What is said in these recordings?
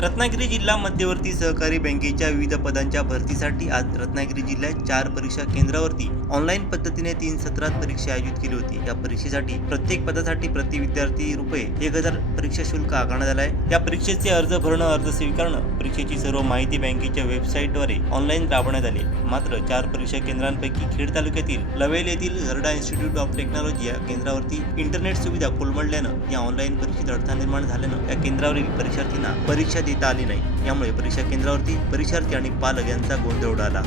रत्नागिरी जिल्हा मध्यवर्ती सहकारी बँकेच्या विविध पदांच्या भरतीसाठी आज रत्नागिरी जिल्ह्यात चार परीक्षा केंद्रावरती ऑनलाईन पद्धतीने तीन सत्रात परीक्षा आयोजित केली होती. या परीक्षेसाठी प्रत्येक पदासाठी प्रति विद्यार्थी रुपये एक हजार परीक्षा शुल्क आकारण्यात आलं आहे. या परीक्षेचे अर्ज भरणं अर्ज स्वीकारणं परीक्षेची सर्व माहिती बँकेच्या वेबसाईटद्वारे ऑनलाईन राबवण्यात आली मात्र चार परीक्षा केंद्रांपैकी खेड तालुक्यातील लवेल येथील हरडा इन्स्टिट्यूट ऑफ टेक्नॉलॉजी या केंद्रावरती इंटरनेट सुविधा कोलमडल्यानं या ऑनलाईन परीक्षेत अडथळा निर्माण झाल्यानं या केंद्रावरील परीक्षार्थींना परीक्षा देता आली नाही. यामुळे परीक्षा केंद्रावरती परीक्षार्थी आणि पालक यांचा गोंधळ उडाला.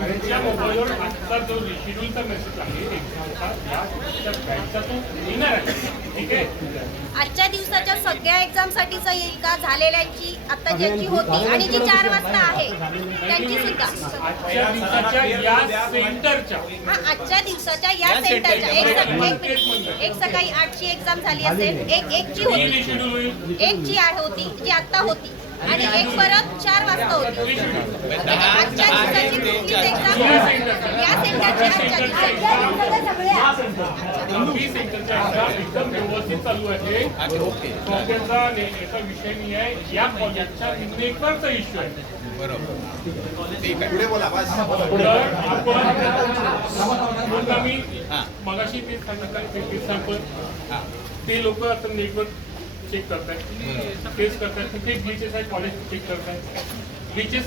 या मोबाईलवर आजचा जो शेड्यूलचा मेसेज आहे एक्झामचा या त्या बॅचचा तो येणार आहे. ठीक आहे? आजच्या दिवसाच्या सगळ्या एक्झाम साठीचा येईल का झालेल्यांची आता ज्याची होती आणि जी चार वाजता आहे त्यांची सुद्धा आजच्या दिवसाच्या या सेंटरच्या हा आजच्या दिवसाच्या या सेंटरच्या एक सक- एक मिनिट. एक सकाळी आठची एक्झाम झाली असेल. एक एकची होती. होईल. एक जी आहे होती जी आता होती. आणि एक परत चार वाजता होती. आजच्या दिवसाची कुठलीच एक्झाम या सेंटरची आजच्या दिवसाची सेंटरच्या एक्झाम एकदम व्यवस्थित चालू आहे ने- याचा विषय नाही आहे या कॉलेजच्या इश्यू आहे आपण मगाशी ते सांगितलं ते लोक आता नेटवर्क चेक करतायत टेस्ट करतायत ते ग्लिचेस आहेत? कॉलेज चेक करतायत ग्लिचेस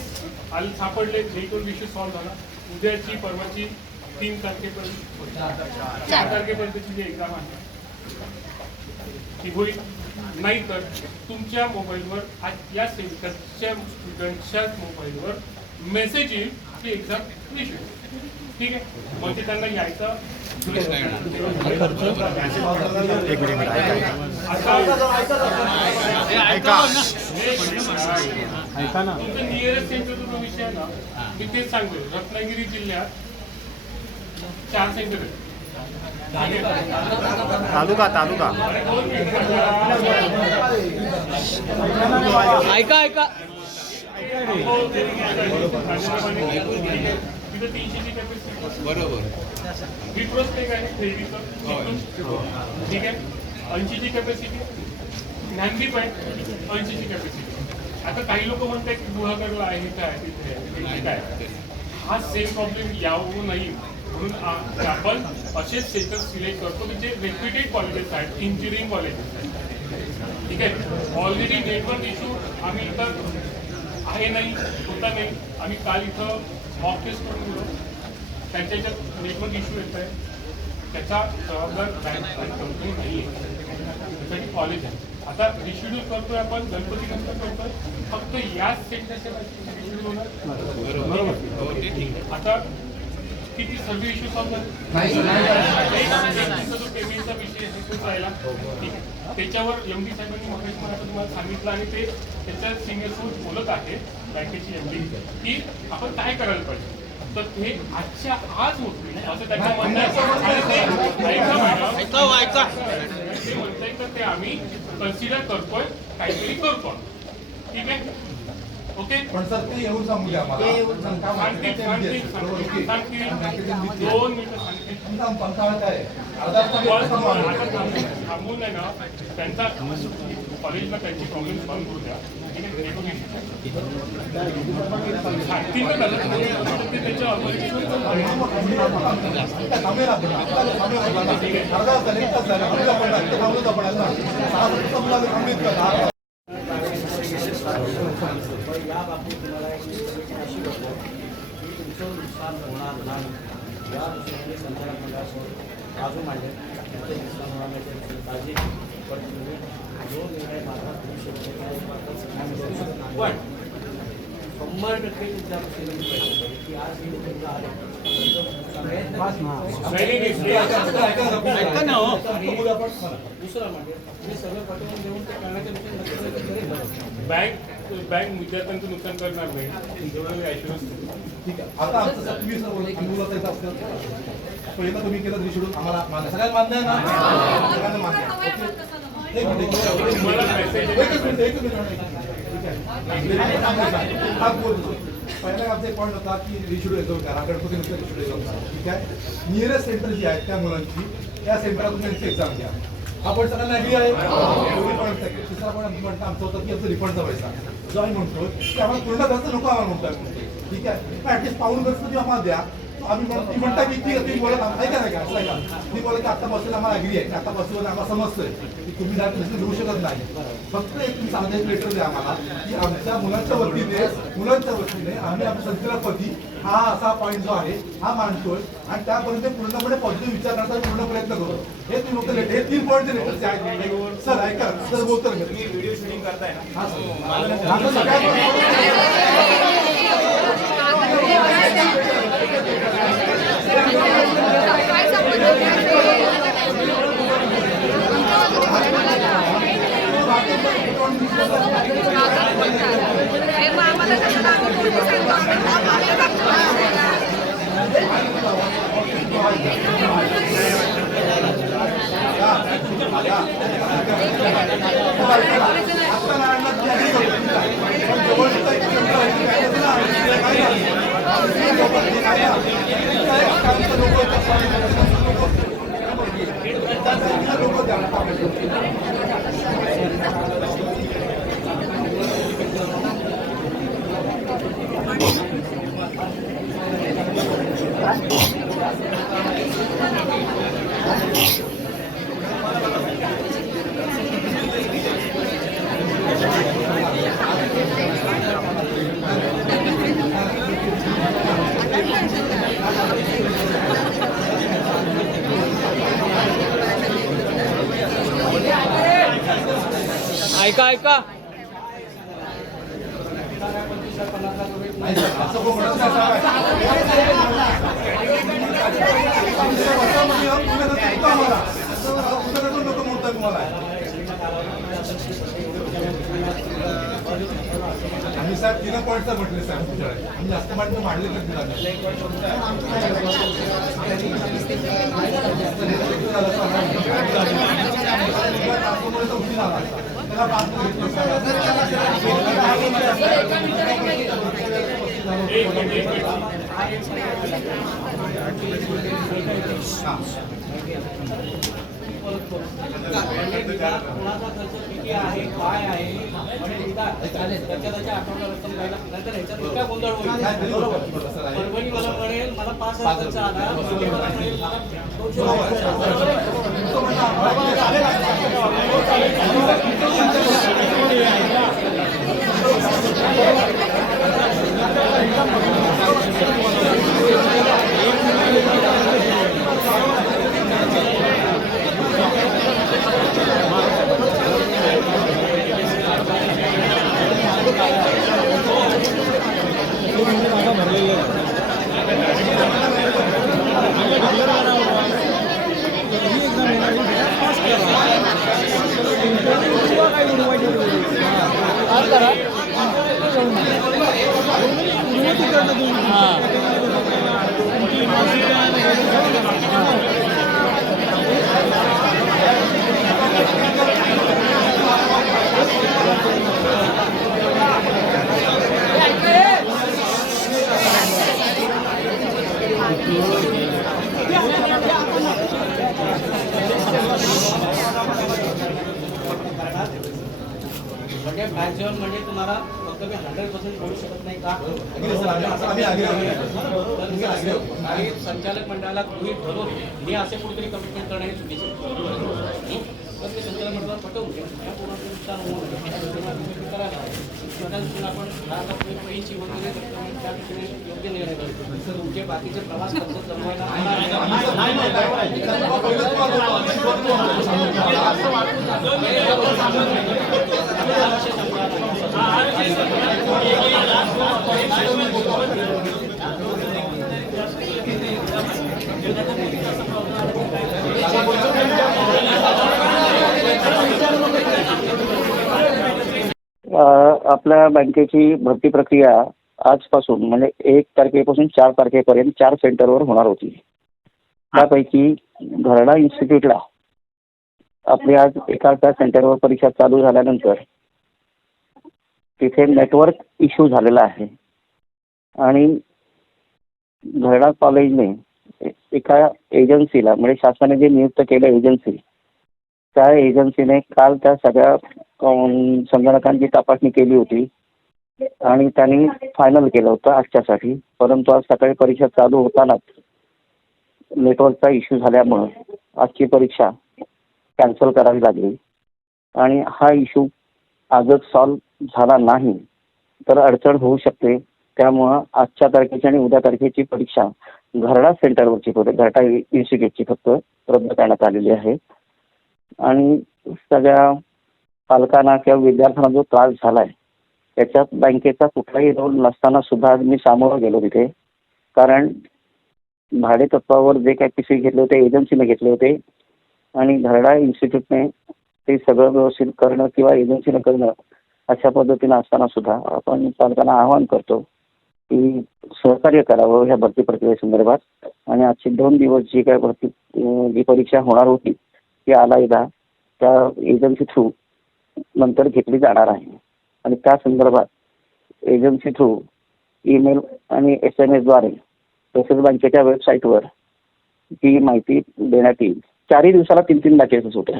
आल सापडले. नेटवर्क इश्यू सॉल्व्ह झाला. उद्याची परवाची तीन तारखेपर्यंत. चार तारखेपर्यंतची जी एक्झाम आहे ती होईल. नाही तर तुमच्या मोबाईलवर आज या सेंटरच्या स्टुडंटच्या मोबाईलवर मेसेज येईल की एक्झाम निश्चित ठीक आहे. मग ते त्यांना यायचं ऐका ना. तुमचं नियरेस्ट जो विषय आहे ना. मी तेच सांगतो रत्नागिरी जिल्ह्यात चार सेंटर तालुका तालुका. ऐका ऐका. तिथं तीनशेची कॅपॅसिटी बरोबर. विप्रोस्ट एक आहे थ्रेडीचं ठीक आहे? ऐंशीची कॅपॅसिटी ज्ञानदीप आहे. ऐंशीची कॅपॅसिटी आता काही लोक म्हणतात की गुहागरला आहे काय तिथे काय हा सेम प्रॉब्लेम यावू नाही. म्हणून आपण असेच सेंटर सिलेक्ट करतो की जे रेप्युटेड कॉलेजेस आहेत इंजिनिअरिंग कॉलेजेस आहेत. ठीक आहे? ऑलरेडी नेटवर्क इश्यू आम्ही इथं आहे नाही होता नाही. आम्ही काल इथं मॉक टेस्ट करून गेलो त्यांच्या नेटवर्क इश्यू येत आहे. त्याचा जबाबदार बँक कंपनी नाही आहे त्यासाठी कॉलेज आहे. आता रिशेड्यूल करतोय आपण गणपती नंतर करतोय. फक्त याच सेंटरच्या रिशेड्यूल होणार. आता किती सर्व इश्यू सॉल्व्ह पेमेंटचा विषय राहिला. त्याच्यावर एम डी साहेबांनी मला आता तुम्हाला सांगितलं आणि ते त्याच्या सिनियर सोबत बोलत आहे बँकेची एम डी की आपण काय करायला पाहिजे? तर ते आजच्या आज होतील असं त्याचं म्हणणं आहे ते ते म्हणताय तर ते आम्ही कन्सिडर करतोय काहीतरी करतोय. ठीक आहे? ओके? पण सर ते येऊन सांगू द्या मला. दोन मिनिटं आहे अर्धा थांबून ना. त्यांचा कॉलेजला त्यांची प्रॉब्लेम सॉल्व्ह करू द्या आहे Education. सांगतील ना त्याला तर ते त्याच्या opposition चं आहे. थांबूया आपण. आता थांबूया आपण. अर्धा तास झाले, एक तास झाले. थांबूया आपण. आता थांबूच आपण आता. सहा वाजता मुलाला थांबवीत का? दहा वाजता. या बाबतीत तुम्हाला एक छोटीशी अशी गोष्ट आहे की तुमचं नुकसान होणार नाही या दृष्टीने संचालक मंडळासमोर बाजू मांडले त्याचं नुकसान होणार नाही त्याची काळजी घ्या. पण तुम्ही जो निर्णय माझा घेऊ शकतो त्या मार्फत आम्ही करू शकत नाही. पण शंभर टक्के तुमच्यापासून मी प्रयत्न करेन की आज हे तुम्हाला आले नाही, नाही, नाही. ऐका ना हो थांबूया आपण. चला. दुसरं म्हणजे मी सगळं पटवून देऊन ते करण्याच्या दृष्टीने नक्की प्रयत्न करेन बँक बँक विद्यार्थ्यांचं नुकसान करणार नाही. ठीक आहे. आता आमचं असायचं असतं. पहिलं तुम्ही केलं रिशेड्यूल आम्हाला मान्य. सगळ्यांना मान्य आहे ना? सगळ्यांना मान्य. हा. पहिला आमचा एक पॉईंट होता की करा गणपती नुसतं ठीक आहे. नियरेस्ट सेंटर जी आहेत त्या मुलांची त्या सेंटरातून त्यांची एक्झाम घ्या आपण सगळ्यांना ऍग्री आहे. तिसरा पण म्हणतो आमचं होतं की आमचा रिफंडचा पैसा. जो आम्ही म्हणतो की आम्हाला पूर्ण खर्च नको आम्हाला म्हणतोय. ठीक आहे? पण ऍटलीस्ट पाऊन खर्च तुम्ही आम्हाला द्या. आम्ही ती म्हणता की ती बोलत ऐका नाही का असं ऐका. ती बोलत की आता बसेल आम्हाला ऍग्री आहे. आता बसेल आम्हाला समजतंय. तुम्ही डायरेक्ट मेसेज देऊ शकत नाही. फक्त एक तुम्ही साधा एक लेटर द्या आम्हाला की आमच्या मुलांच्या वतीने मुलांच्या वतीने आम्ही आमच्या संचालकपती हा असा पॉईंट जो आहे हा मांडतोय आणि त्यापर्यंत पूर्णपणे पॉझिटिव्ह विचार करण्याचा पूर्ण प्रयत्न करतो. हे तुम्ही फक्त लेटर हे तीन पॉईंटचे लेटर आहेत सर ऐका सर बोलतो मी व्हिडिओ शूटिंग करताय ना? हा सर आता नारायणला ती agree करतो, ठीक आहे. पण जवळचा एक केंद्र आहे, ते काय करतं ना, ते काय नाही. ते लोकं, ते काय नाही. ते काय आमचं लोकं येतात, त्या लोकं द्या. ऐका ऐका नाही सर, असं कोण म्हणत नाही, साहेब. तुमच्या वर्षामध्ये येऊन तुम्ही आता चुकता आम्हाला. तुमच्याकडून ऐका ऐका तुम्हाला आम्ही साहेब तीन पॉईंटचा म्हटले साहेब तुमच्याकडे. आम्ही जास्त पॉईंट मांडले तर दिला त्याला मला म्हणेल मला पाच हजार खर्च आला म्हणजे मला म्हणेल मला दोनशे बरोबर. रुपये खर्च आला. तुमचं म्हणणं आम्हाला- म्हणजे मॅक्झिमम फक्त मी हंड्रेड पर्सेंट बोलू शकत नाही. का आणि संचालक मंडळाला तुम्ही ठरवून मी असे कुठेतरी कमिटमेंट करणं हे चुकीचे तर ते संचालक मंडळाला पटवून या पोरांचं नुकसान त्या दृष्टीने करायला आपण दहा वगैरे त्या दृष्टीने योग्य निर्णय करतो तुमचे बाकीचे प्रवास खर्च जमवायला आपल्या बँकेची भरती प्रक्रिया आजपासून म्हणजे एक तारखेपासून चार तारखेपर्यंत चार सेंटरवर होणार होती. त्यापैकी घरडा इन्स्टिट्यूटला आपली आज एका त्या सेंटरवर परीक्षा चालू झाल्यानंतर तिथे नेटवर्क इश्यू झालेला आहे. आणि घरडा कॉलेजने एका एजन्सीला म्हणजे शासनाने जे नियुक्त केलं एजन्सी त्या एजन्सीने काल त्या सगळ्या संगणकांची तपासणी केली होती. आणि त्यांनी फायनल केलं होतं आजच्यासाठी. परंतु आज सकाळी परीक्षा चालू होतानाच नेटवर्कचा इश्यू झाल्यामुळं आजची परीक्षा कॅन्सल करावी लागली. आणि हा इश्यू आजच सॉल्व्ह झाला नाही तर अडचण होऊ शकते. त्यामुळं आजच्या तारखेची आणि उद्या तारखेची परीक्षा घरडा सेंटरवरची फक्त घरडा इन्स्टिट्यूटची फक्त रद्द करण्यात आलेली आहे. आणि सगळ्या पालकांना किंवा विद्यार्थ्यांना जो त्रास झालाय त्याच्यात बँकेचा कुठलाही रोल नसताना सुद्धा आज मी सामोरं गेलो तिथे. कारण भाडेतत्वावर जे काही पिसे घेतले होते एजन्सीने घेतले होते आणि घरडा इन्स्टिट्यूटने ते सगळं व्यवस्थित करणं किंवा एजन्सीनं करणं अशा पद्धतीनं असताना सुद्धा आपण पालकांना आवाहन करतो की सहकार्य करावं ह्या भरती प्रक्रियेसंदर्भात आणि आजचे दोन दिवस जी काय भरती जी परीक्षा होणार होती ती आलायदा त्या एजन्सी थ्रू नंतर घेतली जाणार आहे. आणि त्या संदर्भात एजन्सी थ्रू ईमेल आणि एस एम एसद्वारे तसेच बँकेच्या वेबसाईटवर ती माहिती देण्यात येईल. चारही दिवसाला तीन तीन बॅचेस होत्या